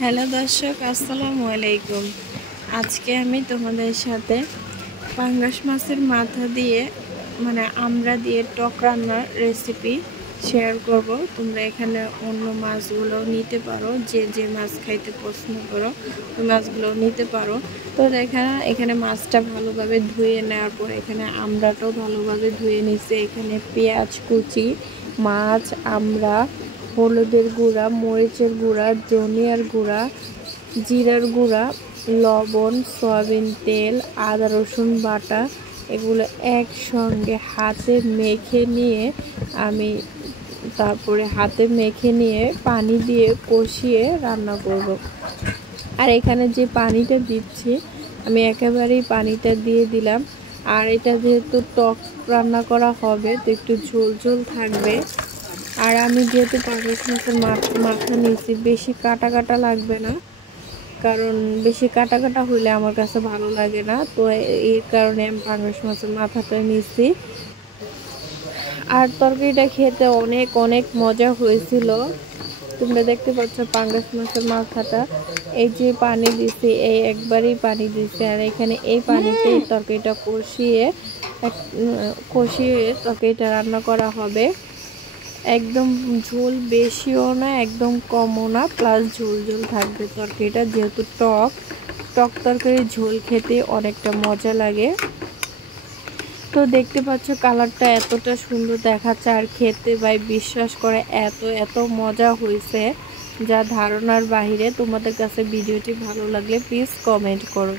Hello দর্শক, আসসালামু আলাইকুম। আজকে আমি তোমাদের সাথে পাঙ্গাস মাছের মাথা দিয়ে আমরা দিয়ে টক রান্নার রেসিপি শেয়ার করব। তোমরা এখানে অন্য মাছগুলো নিতে পারো, যে যে মাছ খাইতে পছন্দ করো ওই মাছগুলো নিতে পারো। তো এখানে মাছটা ভালোভাবে ধুয়ে নেওয়ার পর এখানে আমড়াটাও ভালোভাবে ধুয়ে নিচ্ছে। এখানে পেঁয়াজ কুচি, মাছ, আমড়া, হলুদের গুঁড়া, মরিচের গুঁড়া, ধনিয়ার গুঁড়া, জিরার গুঁড়া, লবণ, সয়াবিন তেল, আদা রসুন বাটা এগুলো একসঙ্গে হাতে মেখে নিয়ে পানি দিয়ে কষিয়ে রান্না করব। আর এখানে যে পানিটা দিচ্ছি আমি একেবারেই পানিটা দিয়ে দিলাম। আর এটা যেহেতু টক রান্না করা হবে তো একটু ঝোল ঝোল থাকবে। আর আমি যেহেতু পাঙ্গাস মাছের মাথা নিয়েছি, বেশি কাটা কাটা লাগবে না, কারণ বেশি কাটা কাটা হইলে আমার কাছে ভালো লাগে না। তো এই কারণে আমি পাঙ্গাস মাছের মাথাটা নিয়েছি। আর তরকারিটা খেতে অনেক অনেক মজা হয়েছিল। তোমরা দেখতে পাচ্ছ পাঙ্গাস মাছের মাথাটা, এই যে পানি দিছি, এই একবারই পানি দিছি। আর এখানে এই পানিতেই তরকারিটা কষিয়ে তরকারিটা রান্না করা হবে। একদম ঝোল বেশিও না, একদম কমও না, প্লাস ঝোল ঝোল থাকবে তরকারিটা। যেহেতু টক তরকারি ঝোল খেতে অনেকটা মজা লাগে। তো দেখতে পাচ্ছ কালারটা এতটা সুন্দর দেখাচ্ছে, আর খেতে ভাই বিশ্বাস করে এত এত মজা হয়েছে যা ধারণার বাহিরে। তোমাদের কাছে ভিডিওটি ভালো লাগলে প্লিজ কমেন্ট করো।